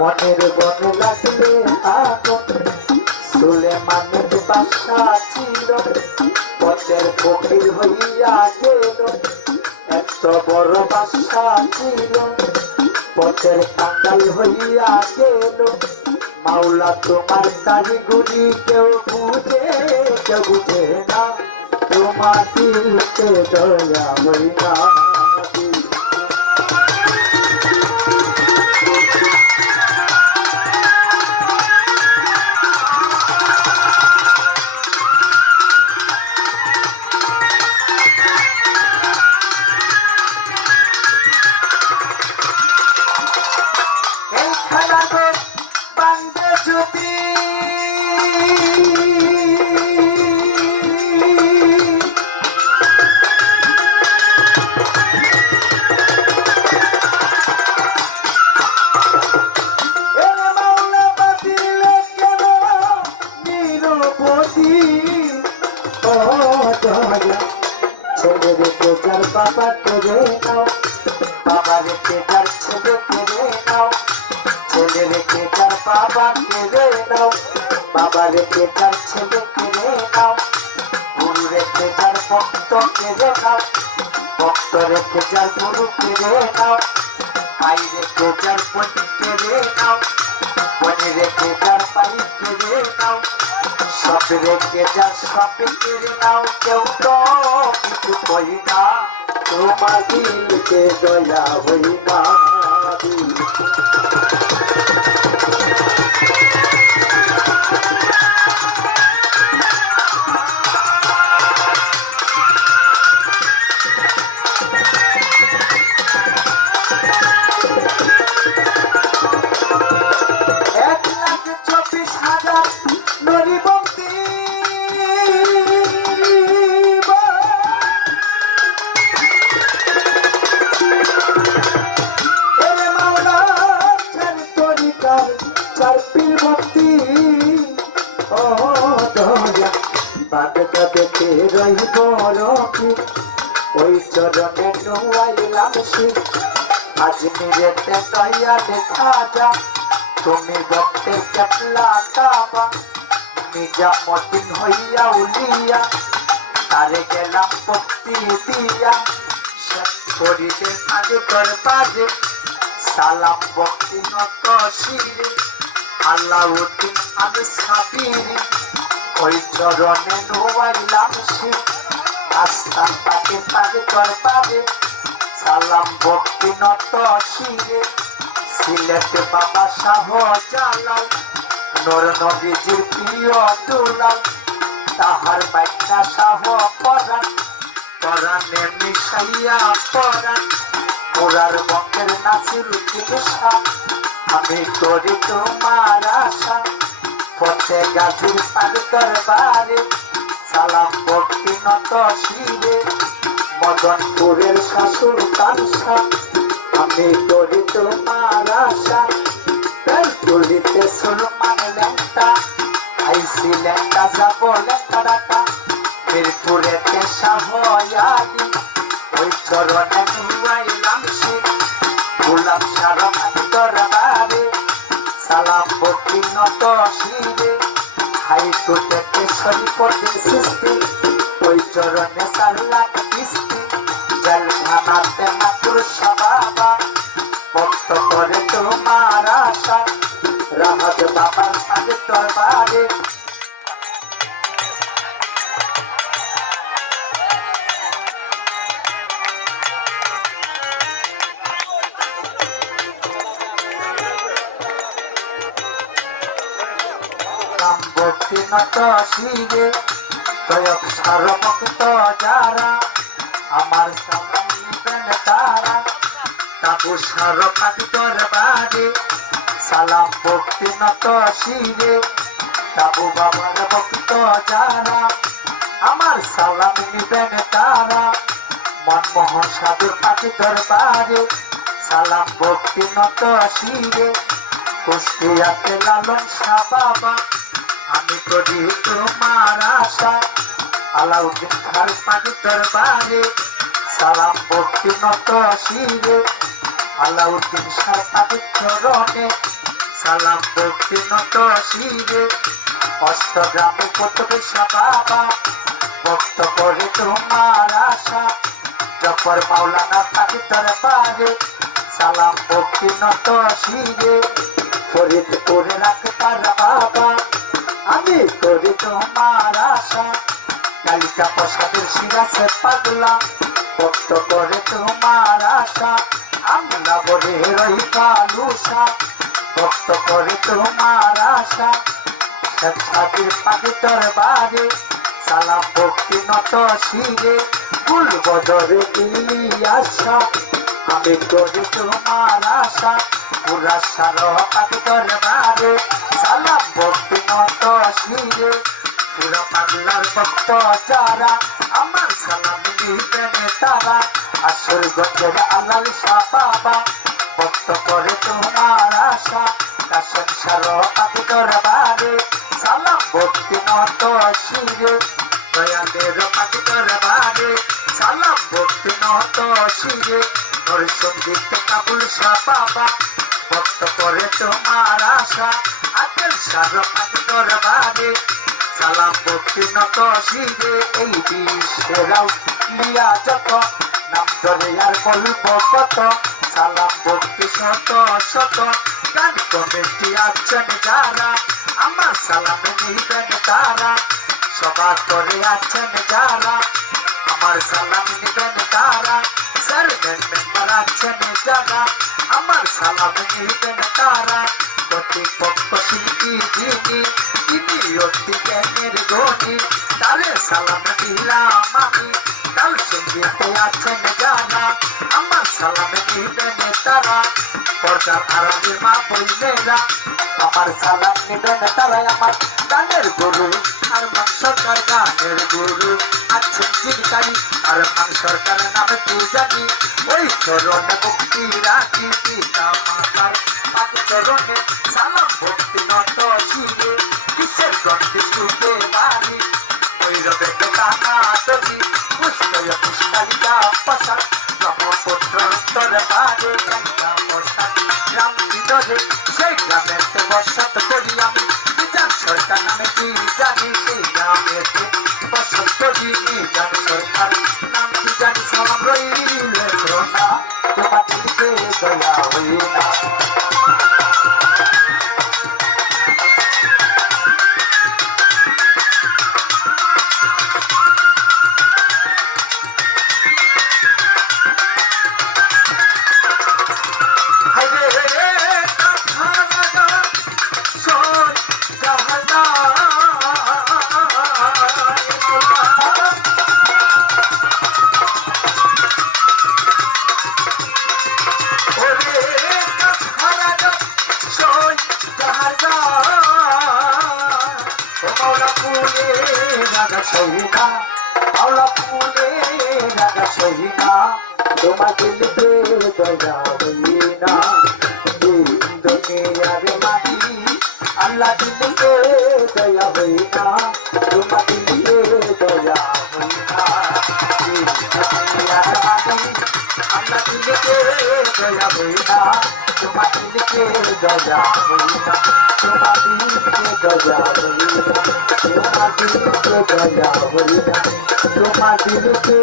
মনের বনে লাগলে আগুন সুলেমানের বাসা ছিল পথের ফকির হইয়া গেল এত বড় বাসা ছিল, পথের কাঙ্গাল হইয়া গেল। মাওলা তোমার কারিগুরি কেউ বুঝে কেউ বুঝে না। তোমার দিলকে দয়া হই যার ছেলে করে নাও। ছেলে রেখে যার বাবা কেড়ে নাও। বাবা রেখে যার ছেলে কেড়ে নাও। গুরু রেখে যার ভক্ত কেড়ে নাও। ভক্ত রেখে যার গুরু কেড়ে নাও। ভাই রেখে যার বোন কেড়ে নাও। বোন রেখে যার ভাই কেড়ে নাও। সব রেখে যার সব কেড়ে নাও। কেউ তো কিছু করি না। তোমার দিলকে দয়া হই নোয়াইলাম শিব আজ নিরেতে দয়া দেখা যা তুমি ভক্তের কেপলা কাবা নিজামতিন হইয়া উলিয়া তারে গেলাম ভক্তি দিয়া করিলে আগে দরবারে সালাম ভক্তি নত শিরে আল্লাউদ্দিন আমি সাবিরি ওই চরণে নোয়াইলাম শিব আস্তান তাকে তারে দরবারে সালাম ভক্তি নত শিরে। সিলেটে বাবা শাহ জালাল নর নবীজির প্রিয় দুলাল। তাহার বাচ্চা শাহ পরাণ, পরাণে মিশাইয়া পরাণ। মোরার বঙ্গের নাসির চিকিৎসা আমি করি তোমার আশা। পথে গাজীর পার দরবারে সালাম ভক্তি নত শিরে। মদনপুরের শাশুর কানসা আমি করি তোমার আশা। তুলিতে সুলমান লেংটা আইসি লেংটা যাব লেংটা ডাকা মিরপুরেতে ওই চরণে নুয়াইলাম শিব গোলাপ সারম দরবারে সালাম ভক্তি নত শিরে। হাই কোটেতে শরীফতে সৃষ্টি ওই চরণে সাল্লাক কিস্তি জলখানাতে মাতুর সবাবা। ভক্ত করে তোমার আশা। রাহাত বাবার সাথে দরবারে। শিরে তয়ক সর্বভক্ত যারা, আমার সালাম নিবেন তারা। তাবু সরকার দরবারে সালাম ভক্তি নত শিরে তাবু বাবার ভক্ত যারা, আমার সালাম নিবেন তারা। মনমোহন সাধুর পাখি দরবারে সালাম ভক্তি নত শিরে কুষ্টিয়াতে লালন শাহ বাবা আমি করি তোমার আশা। আলাউদ্দিন খার পাখি দরবারে সালাম ভক্তি নত শিরে। আলাউদ্দিন শাহ পাখি চরণে সালাম ভক্তি নত শিরে। অষ্টগ্রামে কতবে বাবা ভক্ত করে তোমার আশা। জপর মাওলানা পাখি দরবারে সালাম ভক্তি নত শিরে। ফরিদপুরে রাখতার বাবা। আমি করি তোমার আশা। কালিকা প্রসাদের শিরাসে পাগলা ভক্ত করে তোমার আশা। আমরা বলে রই কালুষা ভক্ত করে তোমার আশা। সাদির পাখি দরবারে সালাম ভক্তি নত শিরে, ফুল বদরে ইলিয়াসা আমি করি তোমার আশা, পুরা সার পাখি দরবারে সালাম ভক্তি নত শিরে পুরা পাগলার ভক্ত যারা আমার সালাম দিবেন তারা আসর গঞ্জের আলাল শাহ বাবা ভক্ত করে তোমার আশা কাশেম সার পাখি দরবারে, সালাম ভক্তি নত শিরে দয়ালের পাখি দরবারে, সালাম ভক্তি নত শিরে নরসঙ্গীত কাবুল শাহ বাবা ভক্ত করে তোমার আশা আকেল সার পাখি দরবারে। সালাম ভক্তি নত শিরে এই বিশ্বেরাও লিয়া যত। নাম ধরে আর বলব কত, সালাম ভক্তি শত শত। গান কমিটি আছেন যারা, আমার সালাম নিবেন তারা। সবার করে আছেন যারা, আমার সালাম নিবেন তারা। চেয়ারম্যান মেম্বার আছেন যারা। সালাম নিবেন তারা। কর্তৃপক্ষ শিল্পী যিনি তিনি আমার সালাম নিবেন তারা পর্দার আরামের মা বইলেরা। আমার সালাম নিবেন তারাই আমার গানের গুরু। আর মান সরকার গানের গুরু। আছেন জিনিকারী আর মান সরকার নামে তুই জানি ওই চরণে ভক্তি রাখি পিতা মাতার। পাক চরণে সালাম ভক্তি নত শিরে। কিসের গন্ডি সুতে বাড়ি ওই রবে কাকা তরি পুষ্কয় পুষ্কালিকা পশা ব্রহ্মপুত্র উত্তর বারে গঙ্গা পশা গ্রাম বিদরে কি জানি সহিনা আওলা ফুলে রাগা সহিনা তোমার দিলতে দয়া হইনা দুনিয়ার মাটি আল্লাহ দিলতে দয়া হইনা তোমার দিলতে দয়া হইনা দুনিয়ার মাটি আল্লাহ দিলতে দয়া হইনা তোমার দিলতে দয়া হইনা তোমার দিলতে দয়া হইনা তোমার দিলতে দয়া হইনা তোমার দিলতে